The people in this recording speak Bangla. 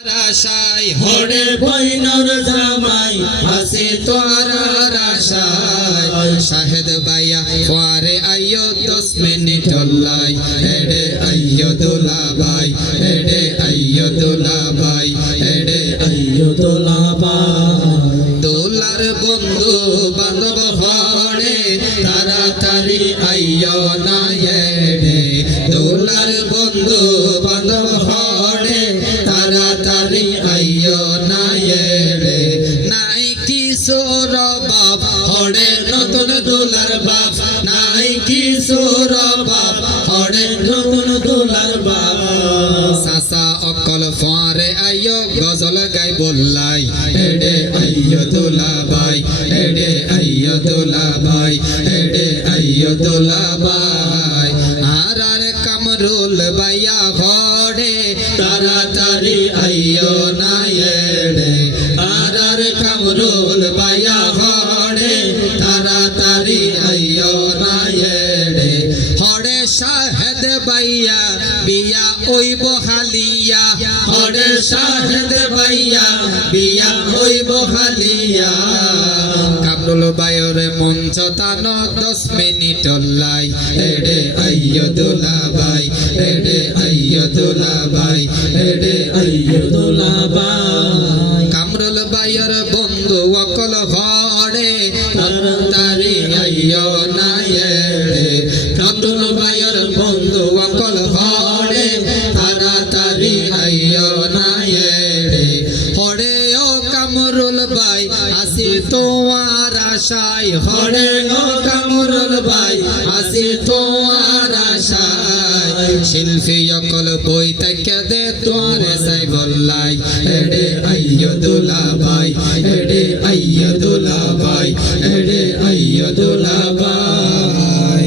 আশায় হরে বইনর জামাই হাসি তোর আশায় শাহেদ ভাইয়া পরে আইয়ো 10 মিনিট লাই এড়ে আইয়ো দোলা ভাই এড়ে আইয়ো দোলা ভাই এড়ে আইয়ো দোলা ভাই দোলার বন্ধু বান্ধব হরে তাড়াতাড়ি আইয়ো না এড়ে দোলার বন্ধু বান্ধব হরে তাড়াতাড়ি আইয়ো না এড়ে নাই কিশোর বাপ হরে নতুন দোলার বাপ নাই কিশোর বাপ হরে নতুন দোলার বাপ সাসা অকল ফারে আইয়ো গজল গাই বললাই এড়ে আইয়ো দোলা ভাই এড়ে আইয়ো দোলা ভাই এড়ে আইয়ো দোলা ভাই আর কামরুল ভাইয়া ঘরে তাড়াতাড়ি আইয়ো না এড়ে আর কামরুল ভাইয়া ঘরে তাড়াতাড়ি আইয়ো না এড়ে হরে শাহেদ ভাইয়া বিয়া ওইব হালিয়া হরে শাহেদ ভাইয়া বিয়া ওইব হালিয়া কামরুল ভাইয়ের মঞ্চ তান 10 মিনিট লাই এড়ে আইয়ো দোলা ভাই এড়ে আইয়ো দোলা ভাই এড়ে আইয়ো দোলা ভাই কামরুল ভাইয়ের বন্ধু অকল ঘরে তাড়াতাড়ি আইয়ো না এড়ে কামরুল ভাইয়ের বন্ধু অকল ঘরে তাড়াতাড়ি আইয়ো না এড়ে হরে ও কামরুল ভাই আসি তোমার আশায় হরে ও কামরুল ভাই আসি তোমার আশায় শিল্পী অকল বই থেকে দে তোর সাই বললাই এড়ে আইয়ো দোলা ভাই এড়ে আইয়ো দোলা ভাই এড়ে আইয়ো দোলা ভাই